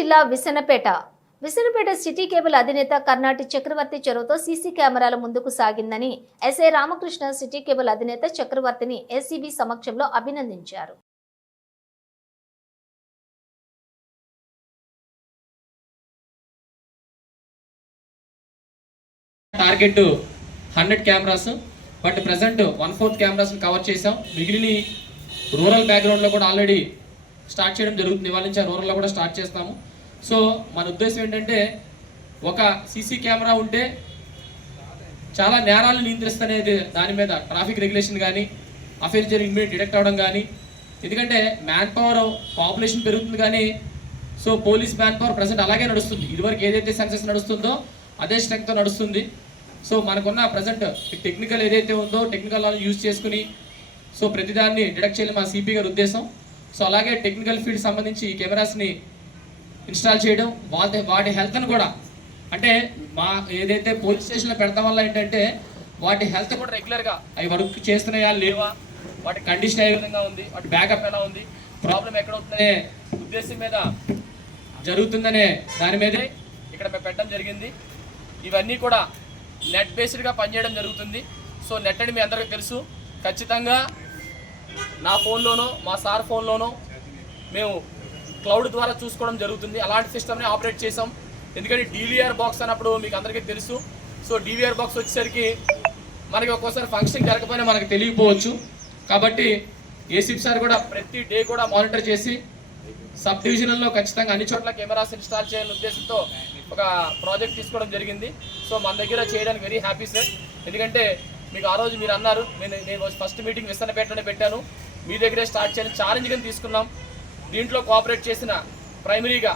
జిల్లా Visanapeta. Visanapeta city cable అధినేత కర్ణాటి చక్రవర్తి చొరవతో సీసీ కెమెరాల ముందుకు సాగిందని ఎస్ఐ రామకృష్ణ సిటీ కేబుల్ అధినేత చక్రవర్తిని ఎస్సీబీ సమక్షంలో అభినందించారు. Target hundred cameras but present one fourth cameras cover చేసాం మిగిలిన రూరల్ బ్యాక్గ్రౌండ్లో కూడా ఆల్రెడీ స్టార్ట్ చేయడం జరుగుతుంది. ఇవాళ నుంచి రూరల్లో కూడా స్టార్ట్ చేస్తాము. సో మన ఉద్దేశం ఏంటంటే ఒక సీసీ కెమెరా ఉంటే చాలా నేరాలు నియంత్రిస్తనేది దాని మీద ట్రాఫిక్ రెగ్యులేషన్ కానీ అఫైర్ జరిగిన ఇమీడియట్ డిటెక్ట్ అవ్వడం కానీ ఎందుకంటే మ్యాన్ పవర్ పాపులేషన్ పెరుగుతుంది కానీ so police man power present అలాగే నడుస్తుంది. ఇదివరకు ఏదైతే సక్సెస్ నడుస్తుందో అదే స్ట్రెంగ్తో నడుస్తుంది. సో మనకున్న ప్రజెంట్ టెక్నికల్ ఏదైతే ఉందో టెక్నికల్ యూజ్ చేసుకుని సో ప్రతిదాన్ని డిటెక్ట్ చేయాలి మా సిపి గారి ఉద్దేశం. సో అలాగే టెక్నికల్ ఫీల్డ్ సంబంధించి ఈ కెమెరాస్ని ఇన్స్టాల్ చేయడం వాటి వాటి హెల్త్ని కూడా. అంటే మా ఏదైతే పోలీస్ స్టేషన్లో పెడతాం వల్ల ఏంటంటే వాటి హెల్త్ కూడా రెగ్యులర్గా అవి వర్క్ చేస్తున్నాయా లేవా? వాటి కండిషన్ ఏ విధంగా ఉంది? వాటి బ్యాకప్ ఎలా ఉంది? ప్రాబ్లం ఎక్కడ అవుతుందనే ఉద్దేశం మీద జరుగుతుందనే దాని మీదే ఇక్కడ మేము పెట్టడం జరిగింది. ఇవన్నీ కూడా నెట్ బేస్డ్గా పనిచేయడం జరుగుతుంది. సో నెట్ అని మీ అందరికీ తెలుసు. ఖచ్చితంగా నా ఫోన్లోనో మా సార్ ఫోన్లోనో మేము క్లౌడ్ ద్వారా చూసుకోవడం జరుగుతుంది. అలాంటి సిస్టమ్ని ఆపరేట్ చేసాం ఎందుకంటే డీవీఆర్ బాక్స్ అన్నప్పుడు మీకు అందరికీ తెలుసు. సో డీవీఆర్ బాక్స్ వచ్చేసరికి మనకి ఒక్కోసారి ఫంక్షన్ జరగకపోయినా మనకు తెలియకపోవచ్చు. కాబట్టి ఏసీపీ సార్ కూడా ప్రతి డే కూడా మానిటర్ చేసి సబ్ డివిజన్లో ఖచ్చితంగా అన్ని చోట్ల కెమెరాస్ ఇన్స్టాల్ చేయాలనే ఉద్దేశంతో ఒక ప్రాజెక్ట్ తీసుకోవడం జరిగింది. సో మన దగ్గర చేయడానికి వెరీ హ్యాపీ సార్ ఎందుకంటే మీకు ఆ రోజు మీరు అన్నారు నేను నేను ఫస్ట్ మీటింగ్ విస్తరణపేటలోనే పెట్టాను. మీ దగ్గరే స్టార్ట్ చేయని ఛాలెంజ్గా తీసుకున్నాం. దీంట్లో కోఆపరేట్ చేసిన ప్రైమరీగా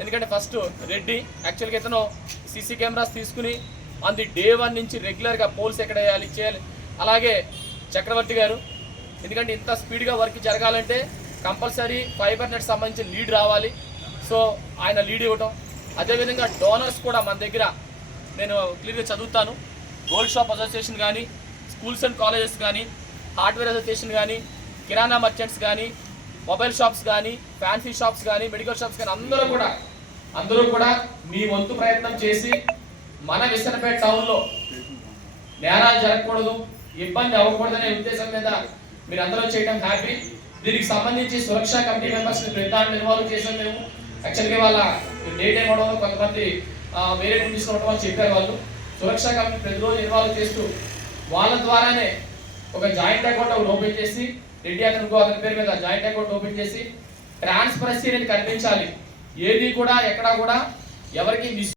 ఎందుకంటే ఫస్ట్ రెడ్డి యాక్చువల్గా ఇతను సీసీ కెమెరాస్ తీసుకుని అంది ది డే వన్ నుంచి రెగ్యులర్గా పోల్స్ ఎక్కడ వేయాలి చేయాలి. అలాగే చక్రవర్తి గారు ఎందుకంటే ఇంత స్పీడ్గా వర్క్ జరగాలంటే కంపల్సరీ ఫైబర్ నెట్ సంబంధించిన లీడ్ రావాలి. సో ఆయన లీడ్ ఇవ్వటం. అదేవిధంగా డోనర్స్ కూడా మన దగ్గర నేను క్లియర్గా చదువుతాను. గోల్డ్ షాప్ అసోసియేషన్ కానీ స్కూల్స్ అండ్ కాలేజెస్ కానీ హార్డ్వేర్ అసోసియేషన్ కానీ కిరాణా మర్చెంట్స్ కానీ మొబైల్ షాప్స్ కానీ ఫ్యాన్సీ షాప్స్ కానీ మెడికల్ షాప్స్ కానీ అందరూ కూడా అందరూ కూడా మీ వంతు ప్రయత్నం చేసి మన విసనపేట టౌన్లో నేరాలు జరగకూడదు ఇబ్బంది అవ్వకూడదనే ఉద్దేశం మీద మీరు అందరూ చేయడం హ్యాపీ దీనికి సంబంధించి సురక్షా కమిటీ మెంబర్స్ దాంట్లో ఇన్వాల్వ్ చేసాం మేము. యాక్చువల్గా వాళ్ళ డేట్ ఇవ్వడంలో కొంతమంది వేరే రూమ్ తీసుకోవడం అని చెప్పారు వాళ్ళు. సురక్షా కమిటీ ప్రతిరోజు ఇన్వాల్వ్ చేస్తూ వాళ్ళ ద్వారానే ఒక జాయింట్ అకౌంట్ ఒకటి ఓపెన్ చేసి రెడ్డి అతను ఇంకో అతని పేరు మీద జాయింట్ అకౌంట్ ఓపెన్ చేసి ట్రాన్స్పరన్సీ అనేది కనిపించాలి. ఏది కూడా ఎక్కడా కూడా ఎవరికి మిస్